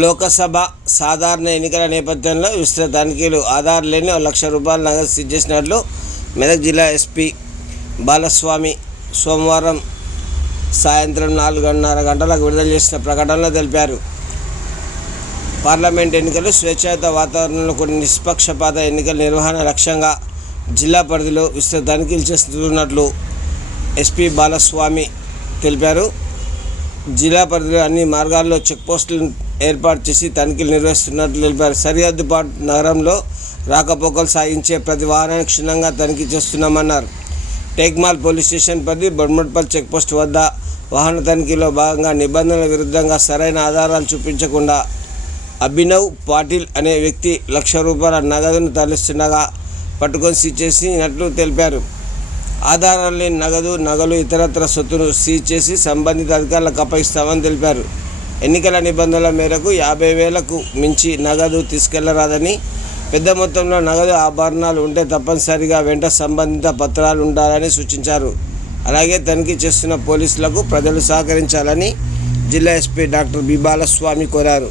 లోకసభ సాధారణ ఎన్నికల నేపథ్యంలో విస్తృత తనిఖీలు ఆధార్ లేని లక్ష రూపాయల నగదు సీజ్ చేసినట్లు మెదక్ జిల్లా ఎస్పీ బాలస్వామి సోమవారం సాయంత్రం నాలుగున్నర గంటలకు విడుదల చేసిన ప్రకటనలో తెలిపారు. పార్లమెంట్ ఎన్నికలు స్వేచ్ఛాయుత వాతావరణంలో కొన్ని నిష్పక్షపాత ఎన్నికల నిర్వహణ లక్ష్యంగా జిల్లా పరిధిలో విస్తృత తనిఖీలు చేస్తున్నట్లు ఎస్పీ బాలస్వామి తెలిపారు. జిల్లా పరిధిలో అన్ని మార్గాల్లో చెక్పోస్టులను ఏర్పాటు చేసి తనిఖీలు నిర్వహిస్తున్నట్లు తెలిపారు. సరిహద్దు పాటు నగరంలో రాకపోకలు సాగించే ప్రతి వాహనాన్ని క్షుణ్ణంగా తనిఖీ చేస్తున్నామన్నారు. టేక్మాల్ పోలీస్ స్టేషన్ పరిధి బొడ్మట్పల్లి చెక్పోస్ట్ వద్ద వాహన తనిఖీలో భాగంగా నిబంధనల విరుద్ధంగా సరైన ఆధారాలు చూపించకుండా అభినవ్ పాటిల్ అనే వ్యక్తి లక్ష రూపాయల నగదును తరలిస్తుండగా పట్టుకొని సీజ్ చేసినట్లు తెలిపారు. ఆధారాలు లేని నగదు నగలు ఇతరత్ర సొత్తును సీజ్ చేసి సంబంధిత అధికారులకు అప్పగిస్తామని తెలిపారు. ఎన్నికల నిబంధనల మేరకు యాభై వేలకు మించి నగదు తీసుకెళ్ళరాదని పెద్ద మొత్తంలో నగదు ఆభరణాలు ఉంటే తప్పనిసరిగా వెంట సంబంధిత పత్రాలు ఉండాలని సూచించారు. అలాగే తనిఖీ చేస్తున్న పోలీసులకు ప్రజలు సహకరించాలని జిల్లా ఎస్పీ డాక్టర్ బి బాలస్వామి కోరారు.